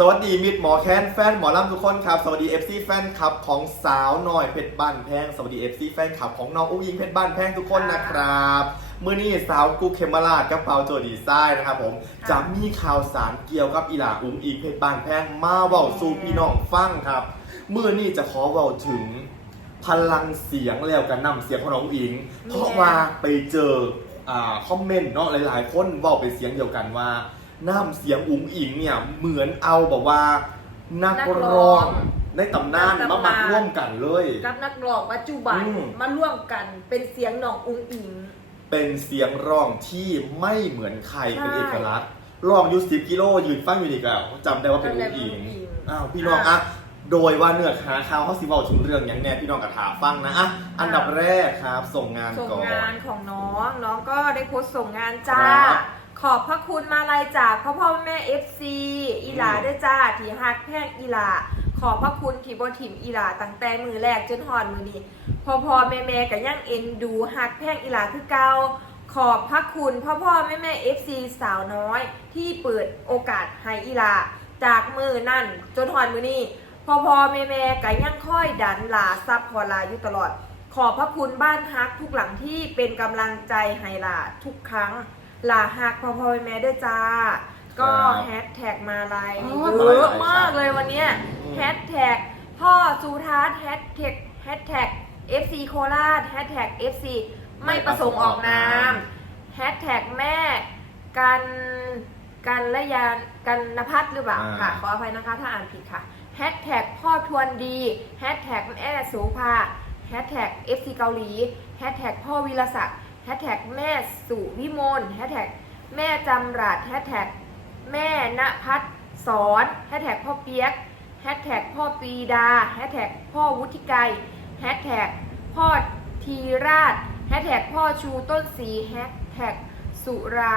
สวัสดีมิตรหมอแคนแฟนหมอลำทุกคนครับ สวัสดี FC แฟนคลับของสาวหน่อยเพชรบ้านแพง สวัสดี FC แฟนคลับของน้องอุ้งยิงเพชรบ้านแพงทุกคนนะครับมื่อนี้สาวกุ๊กเคมมาลาดกับเปาโจดีไซน์นะครับผมจะมีข่าวสารเกี่ยวกับอีหลาอุ้งอิงเพชรบ้านแพงมาเว้าสู่พี่น้องฟังครับมื่อนี้จะขอเว้าถึงพลังเสียงแล้วกันนำเสียงของน้องอุ้งอิง เพราะว่าไปเจออ่าคอมเมนต์เนาะหลาย ๆ คนเว้าเป็นเสียงเดียวกันว่า น้ำเสียงอุ้งอิงเนี่ย เหมือนเอาแบบว่านักนักร้ร้อองงในตำนานในตำนานมามัดร่วมกันเลย กับนักร้องปัจจุบันอืมมาร่วมกันเป็นเสียงน้องอุ้งอิง เป็นเสียงร้องที่ไม่เหมือนใครใช่เป็นเอกลักษณ์ร้องอยู่สิบกิโลยืนฟังอยู่นี่ก็จำได้ว่าเป็นจำได้อุ้งอิงว่าเป็นอุ้งอิงอ้าวพี่น้องอะอะโดยว่าเนื้อหาข่าวเขาสิเว้าถึงเรื่องอย่างแน่พี่น้องกระถาฟังนะอะอันดับแรกครับ ส่งงานส่งก่อนงานของน้อง น้องก็ได้โพสต์ส่งงานจ้าครับ ขอบพระคุณมาลัยจากพ่อพ่อแม่เอฟซีอีหลาอืมด้วยจ้าที่ฮักแพงอีหลาขอบพระคุณที่บถิ่มอีหลาตั้งแต่มือแรกจนหอนมือนี้พ่อพ่อแม่แม่กับยังเอ็นดูฮักแพงอีหลาคือเก่าขอบพระคุณพ่อพ่อแม่แม่เอฟซีสาวน้อย ที่เปิดโอกาสให้อีหลาจากมือนั่นจนหอนมือนี้พ่อพ่อแม่แม่กับยังค่อยดันหลาซับพอลาอยู่ตลอด ขอบพระคุณบ้านฮักทุกหลังที่เป็นกำลังใจให้ล่ะทุกครั้ง ลาฮักพ่อพ่อแม่ด้วยจ้า ก็ครับแฮชแท็กมาลายอ๋อเยอะมากเลยวันเนี้ยอืมแฮชแท็กพ่อสุทัศน์แฮชแท็กแฮชแท็ก FC โคราชแฮชแท็ก FC ไม่ประสงค์ออกนามแฮชแท็กแม่กันกันละยานกันนภัทรหรือเปล่าอ่าค่ะขออภัยนะคะถ้าอ่านผิดค่ะแฮชแท็กพ่อทวนดีแฮชแท็กแม่โสูภาแฮชแท็ก FC เกาหลีแฮชแท็กพ่อวิรศักดิ์แฮชแท็กแม่สุวิมลแฮชแท็กแม่จำรัดแฮชแท็กแม่ณพัฒสอนแฮชแท็กพ่อเปียกแฮชแท็กพ่อปีดาแฮชแท็กพ่อวุฒิไกรแฮชแท็กพ่อทีราชแฮชแท็กพ่อชูต้นสีแฮชแท็กสุรา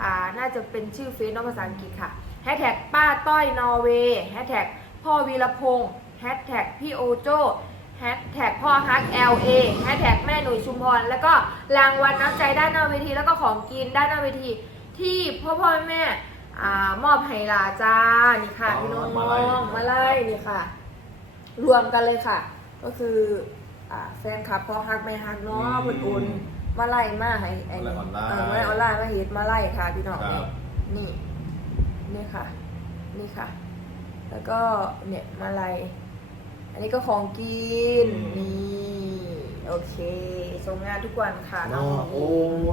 อ่า น่าจะเป็นชื่อเฟซนอะภาษาอังกฤษค่ะแฮชแท็กป้าต้อยนอร์เวย์แฮชแท็กพ่อวีรพงษ์แฮชแท็กพี่โอโจ แฮชแท็กพ่อฮัก LA แฮชแท็กแม่หนุ่ยชุมพร แล้วก็รางวัลน้ำใจด้านหน้าเวที แล้วก็ของกินด้านหน้าเวที ที่พ่อพ่อแม่แม่อ่ามอบให้ลาจ้า นี่ค่ะอ๋อพี่น้องมาไล่มาไล่นี่ค่ะ รวมกันเลยค่ะ ก็คืออ่าแฟนคลับพ่อฮักแม่ฮักเนาะอืมเพุ่นอุ่นมาไล่มาให้ไอ้นี่มาไล่เอออนไลน์อมาไล่ออนไลน์มาเฮ็ดมาไล่ค่ะพี่น้องครับนี่นี่ค่ะ นี่ค่ะ แล้วก็เนี่ยมาไล่ อันนี้ก็ของกินมนี่ โอเค ส่งงานทุกวันค่ะน้เนาะองโอ้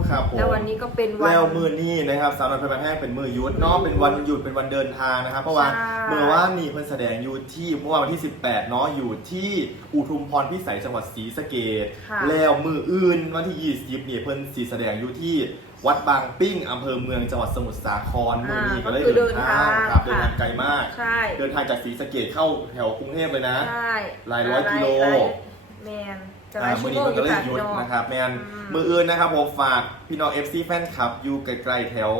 ครับผม แล้ววันนี้ก็เป็นวัน แล้วมือนี้นะครับสาวน้อยเพชรบ้านแพงเป็นมือหยุดเนาะเป็นวันหยุดเป็นวันเดินทางนะครับเพราะว่าใช่ เมื่อว่ามีเพิ่นแสดงอยู่ที่เมื่อวานวันที่ 18เนาะอยู่ที่อุทุมพรพิสัยจังหวัดศรีสะเกษค่ะแล้วมืออื่นวันที่20นี่เพิ่นสีแสดงอยู่ที่วัดบางปิ้งอำเภอเมืองจังหวัดสมุทรสาครมือนี้ก็เลยก็คือเดินทางครับเดิเดินนทางทางไกลมาก ใช่เดินทางจากศรีสะเกษเข้าแถวกรุงเทพเลยนะ ใช่หลายร้อยกิโลหายแมน จะหลาอ่ายชั่มืวอโมนี้งมันอก็ยู่ค่ะพี่น้องเลยหยุดนะครับแมนอืม มืออื่นนะครับผมฝากพี่น้อง FC แฟนคลับอยู่ไกลๆแถว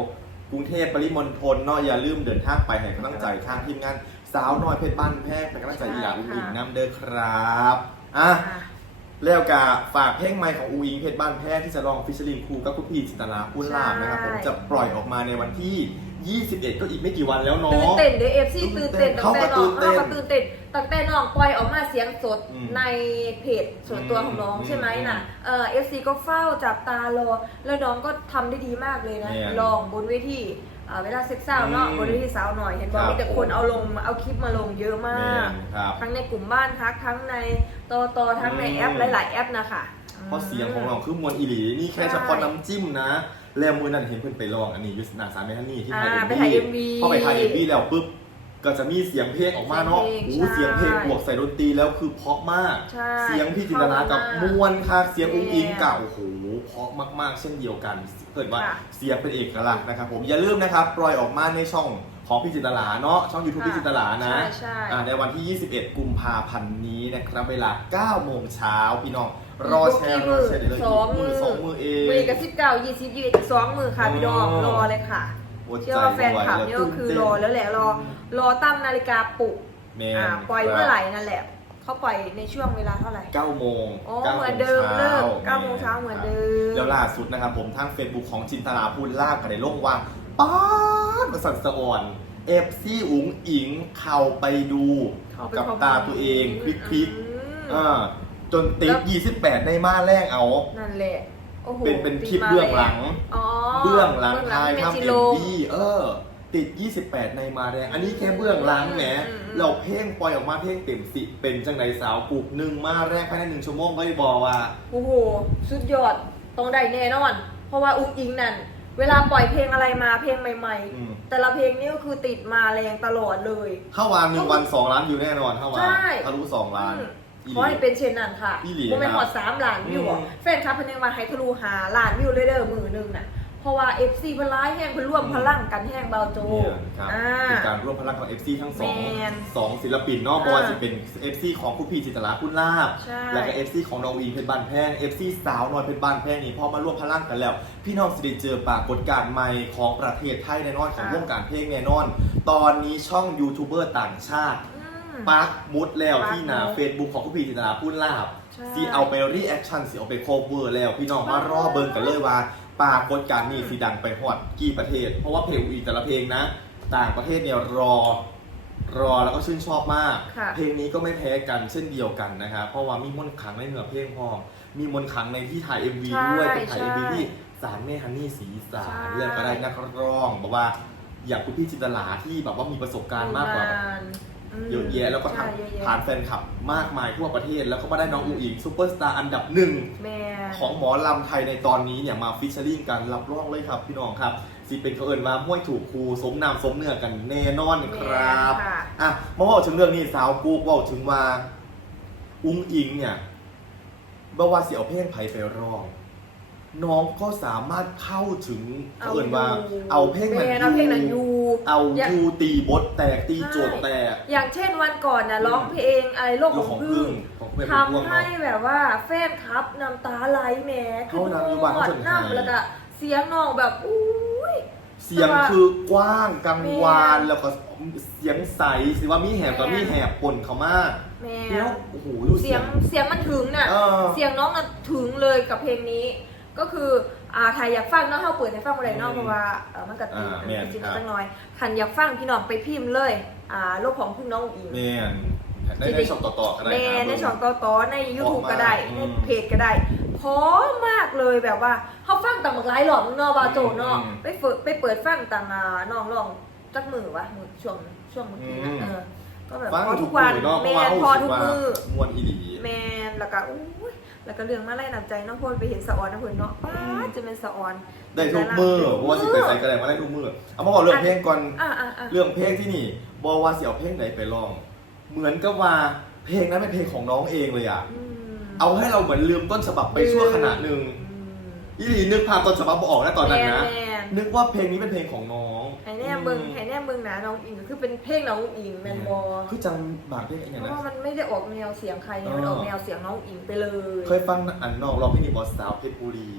กรุงเทพปริมณฑลเนาะอย่าลืมเดินทางไปให้กำลังใจทางทีมงาน สาวน้อยเพชรบ้านแพงเป็นกำลังใจอีหลาอุ้งอิงน้ำเด้อครับอะอะแล้วกาฝากเพลงใหม่ของอูอิงเพชรบ้านแพงที่จะลองฟิชเชอริงครูกับคุณพี่จินตลาพูนลามนะครับผมจะปล่อยออกมาในวันที่ 21 ก็อีกไม่กี่วันแล้วเนาะตื่นเต้นเด้อเอฟซีตื่นเต้นตั้งเข้าแต่กับน้องตื่นเต้นเข้ากับตื่นเต้นตั้งแต่น้องปล่อยออกมาเสียงสดอืมในเพจส่วนตัวของน้องอืมใช่ไหมอืมน่ะเออฟซีก็เฝ้าจับตารอแล้วน้องก็ทำได้ดีมากเลยนะเนี่ยลองบนเวทีเอ่อเวลาเซ็กซ์ซาวเนาะอืมบนเวทีสาวหน่อยเห็นบอกครับมีแต่คนเอาลงเอาคลิปมาลงเยอะมาก แม่นครับทั้งในกลุ่มบ้านทักทั้งในตอตอทั้งในแอปอืมหลาย ๆ แอปนะคะ เพราะเสียงของเราคือมวลอีหลี นี่แค่เฉพาะน้ำจิ้มนะ แล้วมือนั้นเห็นเพิ่นไปลองอันนี้ยุสนาสามเมทันนี่ที่ถ่ายอ่าเอ็มไปถ่ายวี MV พอไปถ่ายเอ็มวีแล้วปุ๊บก็จะมีเสียงเพลงออกมาเนาะเสียงเพลงโอ้เสียงเพลงใช่บวกใส่ดนตรีแล้วคือเพราะมาก ใช่เสียงพี่จินตนากับเข้ากันมมากวนค่ะเสียงอุ้งอิงแน่กับโอ้โหเพราะมาก ๆ เช่นเดียวกันเกิดว่าค่ะเสียงเป็นเอกลักษณ์นะครับผมอย่าลืมนะครับปล่อยออกมาในช่องของพี่จินตลาเนาะช่อง YouTube พี่จินตลานะใช่ใช่ อ่าในวันที่ 21 กุมภาพันธ์นี้นะครับเวลา 9 โมงเช้าพี่น้อง รอแชร์รอแชร์ได้เลยสองมือสองมือเองมือกับสิบเก้ายี่สิบยี่สิบสองมือค่ะพี่ดองอ๋อรอเลยค่ะหัวใจเชื่อว่าแฟนคลับไว้เนี่ยก็คือตื่นรเต้นอแล้วแหละรอรอตั้งนาฬิกาปลุกแม่อ่านปล่อยเมื่อไหร่นั่นแหละเขาปล่อยในช่วงเวลาเท่าไหร่9โมงอ๋อ9เหมือนเดิมช้เลิกเก้าโมงเช้าเหมือนเดิมแล้วล่าสุดนะครับผมทาง Facebook ของจินตลาพูดลาบกันในโลกว่าป๊าดประสันสะอ่อนเอฟซีอุ๋งอิงเข้าไปดูเข้าไปกับคอมเมนต์ตาตัวเองคลิกคลิกอืมอ่า จนติดแล้ว28ในมาแรกเอา นั่นแหละ โอ้โหเป็นเป็นติดคลิปมาเบื้องหลัง อ๋อเบื้องหลังเบื้ทายที่ทำเมจิเอ็โลมวีเออ ติด 28 ในมาแรงอันนี้แค่เบื้องหลังแหมอืมอืมเราเพ่งปล่อยออกมาเพ่งเต็มสิ เป็นจังไหนสาวปลูกหนึ่งมาแรกภายในหนึ่งชั่วโมงก็ได้บอกว่า โอ้โห สุดยอดต้องได้แน่นอน เพราะว่าอุ้งอิงนั่นเวลาปล่อยเพลงอะไรมาเพลงใหม่อืมๆแต่ละเพลงนี่ก็คือติดมาแรงตลอดเลย เข้าวานหนึ่งวันสองล้านอยู่แน่นอนเข้าวานใช่ทะลุสองล้านอืมอี ขอให้เป็นเช่นนั้นค่ะอีหลีโมเมนครับหอดสามล้านวิวอะอืม แฟนคลับเพิ่นยังมาให้ทะลุหาล้านวิวเลยเด้อมือหนึงน่ะ เพราะว่า FC เพิ่นร้ายแห้งเพิ่นร่วมพลังกันแห้งเบาโจเนี่ยครับอ่า เป็นการร่วมพลังของ FC ทั้งสองแมนสองศิลปินเนอกเพราะว่าอ่าจะเป็น FC ของคุณพีจิตรลาคุณลาบ ใช่ แล้วก็ FC ของน้องอิงเพชรบ้านแพง FC สาวน้อยเพชรบ้านแพงนี่พอมาร่วมพลังกันแล้ว พี่น้องสิได้เจอปรากฏการณ์ใหม่ของประเทศไทยแน่นอนของค่ะวงการเพลงแน่นอน ตอนนี้ช่องยูทูบเบอร์ต่างชาติอืม ปักมุดแล้วปักที่หนาหมุด Facebook ของคุณพีจิตรลาคุณลาบใช่สีเอาไปรีแอคชั่นสีเอาไปโคเวอร์แล้วพี่น้องมารอเบิร์กันเลยว่าปรากฏการณ์นี้สีดังไปฮอดกี่ประเทศ เพราะว่าเพลงอีแต่ละเพลงนะ ต่างประเทศเนี่ยรอรอแล้วก็ชื่นชอบมากค่ะเพลงนี้ก็ไม่แพ้กันเช่นเดียวกันนะครับเพราะว่ามีมนต์ขลังในเนื้อเพลงพร้อมมีมนต์ขลังในที่ถ่าย MV ใช่ด้วยเป็นถ่ายใช่ MV ที่สารแม่ฮันนี่สีสาใช่รเรื่องก็ได้นักร้องบอกว่า อย่างคุณพี่จินตลาที่แบบว่ามีประสบการณ์มากกว่าอืม เยอะแยะแล้วก็ใช่เยอะแยะทำผ่านแฟนคลับมากมายทั่วประเทศ แล้วก็มาได้น้องอูอิงซูเปอร์สตาร์อันดับหนึ่งแม่ของหมอลำไทยในตอนนี้เนี่ยมาฟิชเชอริ่งกันรับรองเลยครับพี่น้องครับสิเป็นเขาเอินว่าห้วยถูกครูสมนามสมเนื้อกันแน่นอนครับแม่ค่ะอะมาว่าถึงเรื่องนี้สาวกูกว่าถึงว่าอุ้งอิงเนี่ยบ่ว่าสิเอาเพลงไผไปร้องน้องก็สามารถเข้าถึงเขาเอินว่าเอาเพลงแม่นั้นเอาเพลงนั้นออยู่ยู่ เอาอย่ายูตีบทแตกตีโจทย์แตกอย่างเช่นวันก่อนนะร้องเพลงอะไรโลกของพึ่งของแม่พึ่งทำให้แบบว่าแฟนคลับน้ำตาไหลแหม่เขานำอยู่บ้านเขาสนใจน้ำแล้วก็เสียงน้องแบบอุ้ย เสียงคือกว้างกังวานแม่แล้วก็เสียงใสสิว่ามีแหบกับแม่มีแหบปนเขามากแม่แล้วโอ้โหดูเสียงเสียงมันถึงน่ะเออ เสียงน้องน่ะถึงเลยกับเพลงนี้ ก็คือ อ่าใครอยากฟังเนาะเขาเปิดให้ฟังอะไรเนาะอืมเพราะว่าเอ่อมันกระติอ่าแม่นจริงครับๆจังน้อยคันอยากฟังพี่น้องไปพิมพ์เลยอ่าโลกของพึ่งน้องอิง แม่นได้ได้ช่องต่อๆกันได้แม่ครับในช่องต่อต่อใน YouTube พร้อมมากก็ได้ อืในมเพจก็ได้พร้อมมากเลยแบบว่าเขาฟังต่างหลายหลอดเนาะบาโจเนาะอืมไปเปิดไปเปิดฟังต่างอ่าน้องลองจักมือวะมือช่วงช่วงเมื่อกี้นะอืม เออก็แบบฟังพอทุทุกกวัวันนเนาะเพแมราะว่านพอทุกมือ มวนอีหลี แมนแล้วก็อุ้ย แล้วก็เรื่องมาไล่นำใจน้องพลไปเห็นสะออนนะเพิ่นเนาะป้าดจะเป็นสะออนได้ทุกมือเพราะว่าสิไปใส่กระไดมาได้ทุกมือเอามาบอกเรื่องเพลงก่อน อะอะอะเรื่องเพลงที่นี่บอกว่าสิเอาเพลงไหนไปร้อง เหมือนกับว่าเพลงนั้นเป็นเพลงของน้องเองเลยอะ อืม เอาให้เราเหมือนลืมต้นฉบับไปชั่วขณะหนึ่ง อืม อีหลีนึกภาพต้นฉบับบ่ออกนะตอนนั้นนะ แมนนึกว่าเพลงนี้เป็นเพลงของน้องไห้แน่เบิงไห้แน่เบิงนะน้องอิงก็คือเป็นเพลงน้องอิงแมนบอคือจังบางเพลงอย่างเพนั้นราะว่ามันไม่ได้ออกแนวเสียงใครไงอ๋อมันออกแนวเสียงน้องอิงไปเลย เคยฟังอันน้องร้องเพลงนี้บอสสาวเพชรบุรี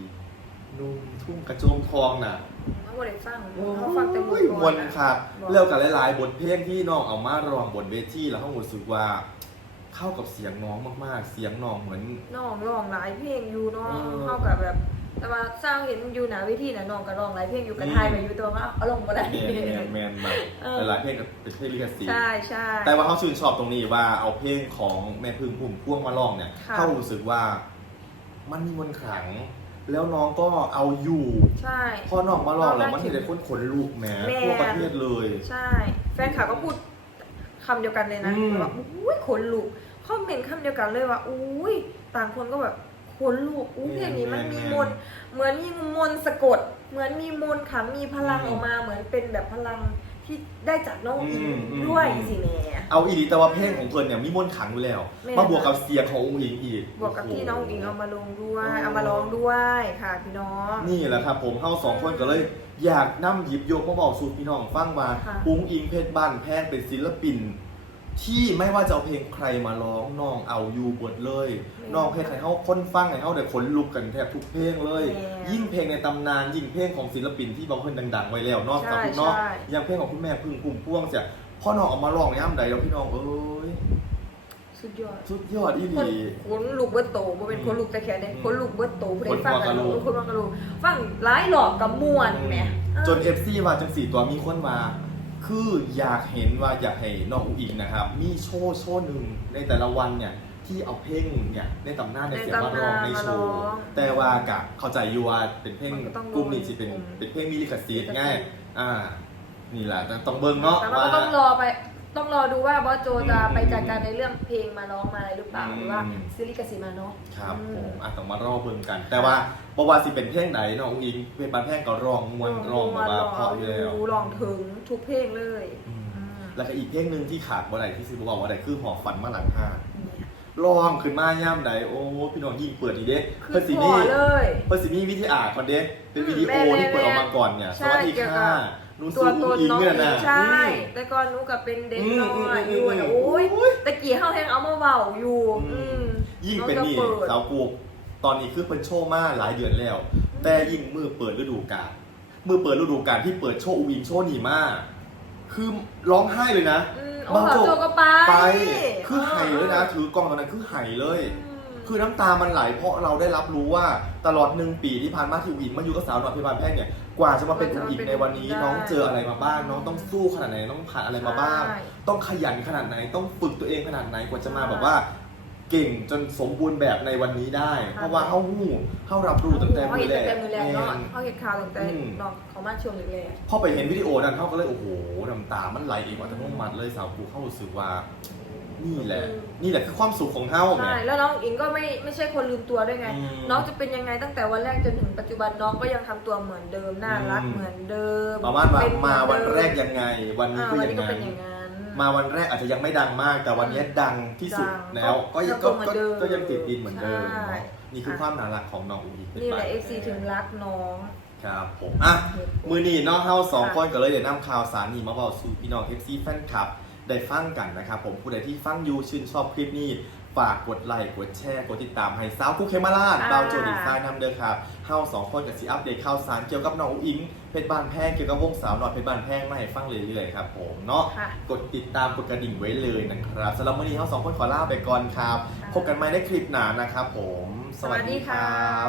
นุ่มทุ่งกระโจมทองน่ะเขาบ่ได้ฟังเขาฟังแต่บทโอ้ยก่มวนนะค่ะบอกเลิกกับหลายๆ บทเพลงที่น้องเอามาร้องบนเวทีแล้วเขารู้สึกว่า เข้ากับเสียงน้องมากๆ เสียงน้องเหมือน น้องร้องหลายเพลงอยู่เนาะเออ เข้ากับแบบ แต่ว่าสร้างเห็นอยู่หนาเวทีน่ะน้องก็ร้องหลายเพลงอยู่กระทายไปอยู่ตัวว่าเอาลงมาได้ แมนแมนแมนแบบเออหลายๆเพลงกับเป็นเพลงลิขสิทธิ์ ใช่ใช่ แต่ว่าเขาชื่นชอบตรงนี้ว่าเอาเพลงของแม่พึ่งพุ่มพ่วงมาร้องเนี่ยค่ะ เขารู้สึกว่ามันมีมนต์ขลัง แล้วน้องก็เอาอยู่ ใช่ พอน้องมาร้องแล้วเราได้มันเห็นได้คนขนลุกแหมแม่ ทั่วประเทศเลย ใช่ แฟนคลับก็พูดคำเดียวกันเลยนะอืม แบบอุ้ยขนลุกคอมเมนต์คำเดียวกันเลยว่าอุ้ยต่างคนก็แบบ ขนลุกอุ้ยเพลงนี้มันมีมนต์เหมือนมีมนต์สะกด เหมือนมีมนต์ขลังมีพลังออกมาเหมือนเป็นแบบพลังที่ได้จากน้องอิงด้วยสิแม่ เอาอีดีแต่ว่าเพลงของเพิ่นเนี่ยมีมนต์ขลังอยู่แล้ว แม่ มาบวกกับเสียงขององค์อิงอีก บวกกับที่น้องอิงเอามาลงด้วยโอ้เอามาร้องด้วยค่ะพี่น้อง นี่แหละครับผมเข้าสองคนก็เลย อยากนํหยิบยกมาบอกสู่พี่น้องฟังว่าค่ะอุ้งอิงเพชรบ้านแพงเป็นศิลปิน ที่ไม่ว่าจะเอาเพลงใครมาร้องน้องเอาอยู่บทเลยน้องเพลงให้เขาคนฟังให้เขาได้ขนลุกกันแทบทุกเพลงเลย ยิ่งเพลงในตำนานยิ่งเพลงของศิลปินที่บางคนดังๆไว้แล้วเนอกจากคุณเนอกใช่อย่างเพลงของคุณแม่พึ่งพุ่มพ่วงเสียพ่อน้องเออกมาร้องย่ำใดแล้วพี่น้องเอ้ยสุดยอดสุดยอดอีหคนลีขนลูกเบิดโตบ่เป็นคนลูกแต่แค่เด้อืมคนลูกเบิดโตผู้ใดฟังคนฟังกะลูกคนฟังกะลูกฟังหลายหลอกกับม่วนแหมจนเอฟซีว่าจังสี่ตัวมีคนมา คืออยากเห็นว่าอยากให้น้องอุ๋งอิงนะครับ มีโชว์โชว์หนึ่งในแต่ละวันเนี่ยที่เอาเพลงเนี่ยในตำนานในเสียงมาร้องในโชว์แต่ว่ากะเข้าใจอยู่ว่าเป็นเพลงมันก็ต้องกลุ่มนี้จะเป็นอืมเป็นเพลงมีลิขสิทธิ์ง่ายอ่านี่แหละต้องเบิ่งเนาะแต่ว่าว่าก็ต้องรอไป ต้องรอดูว่าบอสโจจะอืมไปจัดการในเรื่องเพลงมาร้องมาอะไรหรือเปล่าอืมหรือว่าซีรีส์กสิมาเนาะครับอืผมอะต้องมารอเบิ่งกัน แต่ว่าบ่ว่าสิเป็นเพลงไหนน้องอุ๋งอิงเป็นบางเพลงก็ร้องมวนร้องแบบว่าเพราะอยู่แล้วลองถึงทุกเพลงเลยอืมอืมแล้วก็อีกเพลงหนึ่งที่ขาดบ่ได้ที่ซิบอกว่าได้คือหอบฝันมาหลังห้าร้องขึ้นมาย่ำใดโอ้พี่น้องยิ่งเปิดดีเด้คือเพิ่นสิพมีอเลยเพิ่นสิมีวิธีอ่านก่อนเด้เป็นวิดีโอแม่ที่เปิดออกมาก่อนเนี่ยใช่สวัสดีเกี่ยวกัค่ะบ หนูตัซื้วอตอุ้งนอิงน้องเนี่ยอินะงใช่อืมแต่ก่อนหนูกับเป็นเด็กอืมน้อยอืมอยู่นะอืมโอ้ยอืมตะกี้เฮาแฮงเอามาเว้าอยู่อืมอืมยิ่งเป็นนี่น้องจะเปิด สาวกูตอนนี้คือเป็นโชว์มาหลายเดือนแล้ว แต่ยิ่งมือเปิดฤดูกาลมือเปิดฤดูกาลที่เปิดโชว์อูวิงโชว์นีมาคือร้องไห้เลยนะอืมโอ้บางสาวโจโจก็ไปไปคือไห้เลยนะถือกล้องตอนนั้นคือไห้เลยอืมคือน้ำตามันไหลเพราะเราได้รับรู้ว่าตลอดหนึ่งปีที่ผ่านมาที่อูอิงมาอยู่กับสาวหน่อยพิบาลแพทย์เนี่ย กว่าจะมาเป็นอูอิงในวันนี้น้องเจออะไรมาบ้าง น้องต้องสู้ขนาดไหนน้องผ่านอะไรมาบ้างใช่ต้องขยันขนาดไหน ต้องฝึกตัวเองขนาดไหนกว่าจะมาแบบว่า เก่งจนสมบูรณ์แบบในวันนี้ได้ เพราะว่าเขาหู้เขารับรู้ตั้งแต่เขามืเห็อนแรตั้งกแต่มือแรกเนาะเขาเห็นข่าวตั้งแต่อืมน้องเขามาช่วงแรก พอไปเห็นวิดีโอนั้นเขาก็เลยโอ้โหน้ำตามันไหลเองอัตโนมัติเลยสาวกูเข้ารู้สึกว่า นี่แหละ นี่แหละคือความสุขของเฮาใช่เนี่ยแล้วน้องอิงก็ไม่ไม่ใช่คนลืมตัวด้วยไง อืมน้องจะเป็นยังไงตั้งแต่วันแรกจนถึงปัจจุบันน้องก็ยังทำตัวเหมือนเดิมน่ารักอืม เหมือนเดิมประมาณว่าเป็นเหมาอวันเดิมแรกยังไง วันนี้อ่าคือวันยันี้งก็ไง เป็นอย่างนั้น มาวันแรกอาจจะยังไม่ดังมาก แต่วันนี้ดังที่สุดดังแล้วก็ยังก็ก็เหมือนก็เดิมก็ยังติดดินเหมือนเดิมใช่ เนาะนี่คือความน่ารักของน้องอุ้งอิงนี่แหละเป็ FC ถึงรักน้อง ครับผมอะ มือนี้น้องเฮาสองค่ะคนก็เลยเดี๋ยวนำข่าวสารนี้มาบอกสู่พี่น้อง FC แฟนคลับ ได้ฟังกันนะครับผมผู้ใดที่ฟังอยู่ชื่นชอบคลิปนี้ฝากกดไลค์กดแชร์กดติดตามให้สาวคู่เคมาลาดอ่าดาวโจดีไซน์นำเด้อครับเฮาสองคนกับสีอัปเดตข่าวสารเกี่ยวกับน้องอุ้งอิงเพชรบ้านแพงเกี่ยวกับวงสาวหน่อยเพชรบ้านแพงมาให้ฟังเรื่อยๆครับผมเนาะค่ะกดติดตามกดกระดิ่งไว้เลยนะครับสำหรับวันนี้เฮาสองคนขอลาไปก่อนครับพบกันใหม่ในคลิปหน้านะครับผม สวัสดีครับ